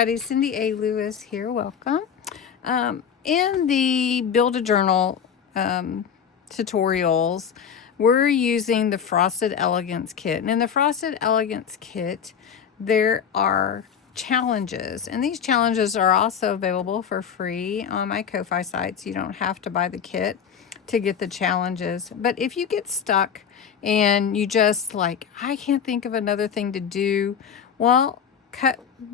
everybody, Cindy A. Lewis here, welcome. In the Build a Journal tutorials, we're using the Frosted Elegance kit. And in the Frosted Elegance kit, there are challenges. And these challenges are also available for free on my Ko-Fi site, so you don't have to buy the kit to get the challenges. But if you get stuck and you just like, I can't think of another thing to do, well,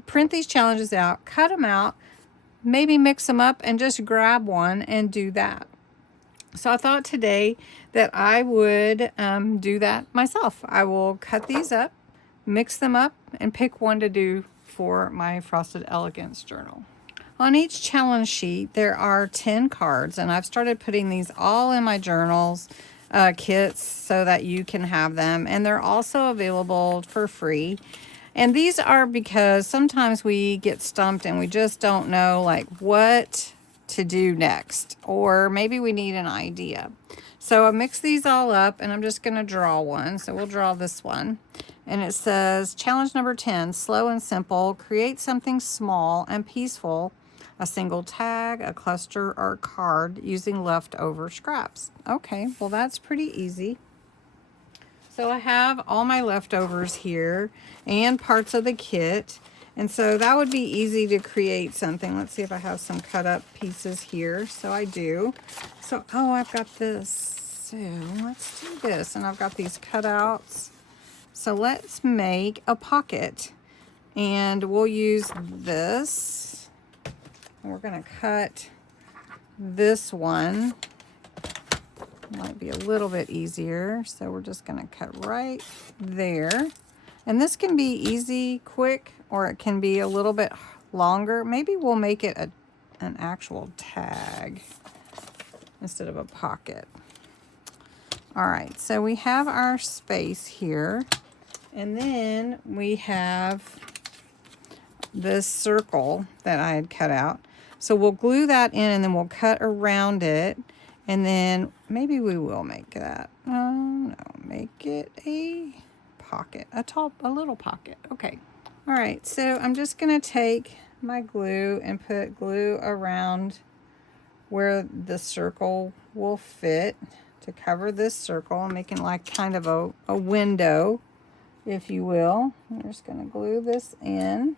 print these challenges out, cut them out, maybe mix them up and just grab one and do that. So I thought today that I would do that myself. I will cut these up, mix them up, and pick one to do for my Frosted Elegance journal. On each challenge sheet, there are 10 cards, and I've started putting these all in my journals kits so that you can have them, and they're also available for free. And these are because sometimes we get stumped and we just don't know like what to do next, or maybe we need an idea. So I mix these all up and I'm just going to draw one. So we'll draw this one. And it says challenge number 10, slow and simple, create something small and peaceful, a single tag, a cluster, or card using leftover scraps. Okay, well that's pretty easy. So I have all my leftovers here and parts of the kit. And so that would be easy to create something. Let's see if I have some cut up pieces here. So I do. So, oh, I've got this. So let's do this. And I've got these cutouts. So let's make a pocket. And we'll use this. And we're going to cut this one. Might be a little bit easier, so we're just going to cut right there. And this can be easy, quick, or it can be a little bit longer. Maybe we'll make it an actual tag instead of a pocket. All right, so we have our space here, and then we have this circle that I had cut out. So we'll glue that in, and then we'll cut around it. And then maybe we will make that. Oh, no, make it a pocket, a little pocket. Okay. All right, so I'm just going to take my glue and put glue around where the circle will fit to cover this circle. I'm making like kind of a window, if you will. I'm just going to glue this in.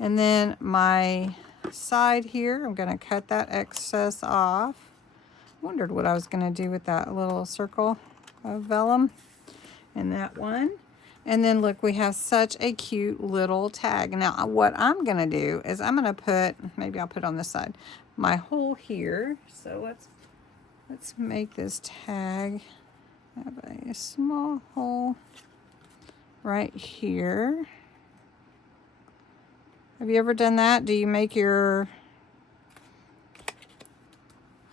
And then my side here, I'm going to cut that excess off. Wondered what I was going to do with that little circle of vellum. And that one. And then look, we have such a cute little tag. Now what I'm going to do is I'm going to put, maybe I'll put on this side, my hole here. So let's make this tag have a small hole right here. Have you ever done that? Do you make your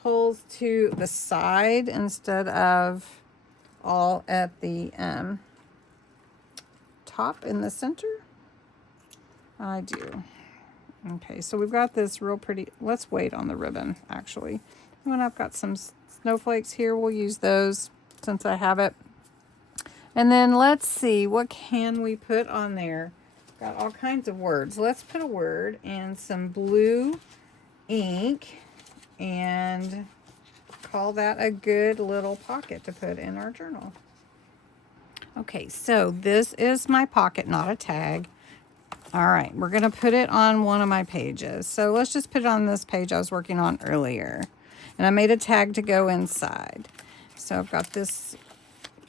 holes to the side instead of all at the top in the center? I do. Okay, so we've got this real pretty, let's wait on the ribbon actually. When I've got some snowflakes here, we'll use those since I have it. And then let's see, what can we put on there? Got all kinds of words. Let's put a word and some blue ink and call that a good little pocket to put in our journal. Okay, so this is my pocket, not a tag. All right, we're going to put it on one of my pages. So let's just put it on this page I was working on earlier. And I made a tag to go inside. So I've got this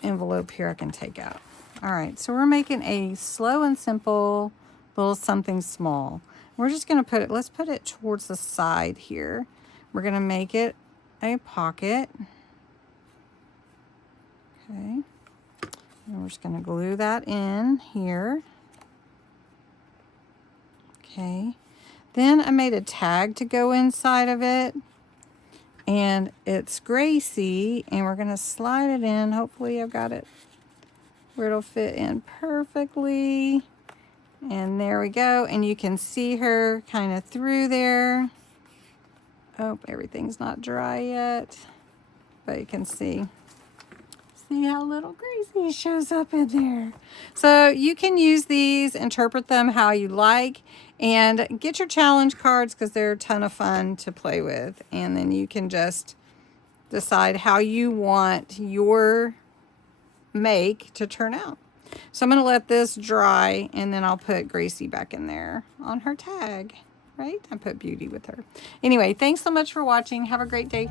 envelope here I can take out. All right, so we're making a slow and simple little something small. We're just going to put it, let's put it towards the side here. We're going to make it a pocket. Okay. And we're just going to glue that in here. Okay. Then I made a tag to go inside of it. And it's Gracie, and we're going to slide it in. Hopefully I've got it where it'll fit in perfectly. And there we go. And you can see her kind of through there. Oh, everything's not dry yet, but you can see See how little Gracie shows up in there. So you can use these, interpret them how you like, and get your challenge cards because they're a ton of fun to play with. And then you can just decide how you want your make to turn out. So I'm going to let this dry, and then I'll put Gracie back in there on her tag, right? I put Beauty with her. Anyway, thanks so much for watching. Have a great day.